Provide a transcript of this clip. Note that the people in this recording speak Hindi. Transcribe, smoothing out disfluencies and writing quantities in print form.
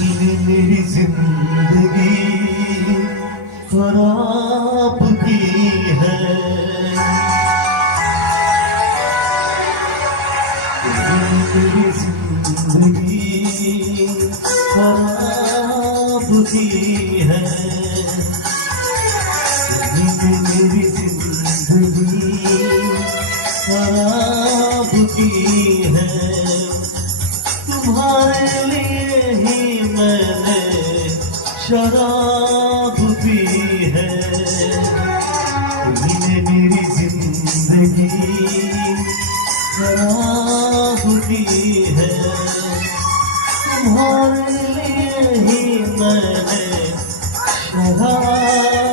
तुमने मेरी जिंदगी खराब की है। तुमने मेरी जिंदगी खराब की है। तुमने मेरी जिंदगी खराब की है। तुम्हारे लिए ही मैंने शराब पी है। तुमने मेरी जिंदगी खराब की है। तुम्हारे लिए ही मैंने शराब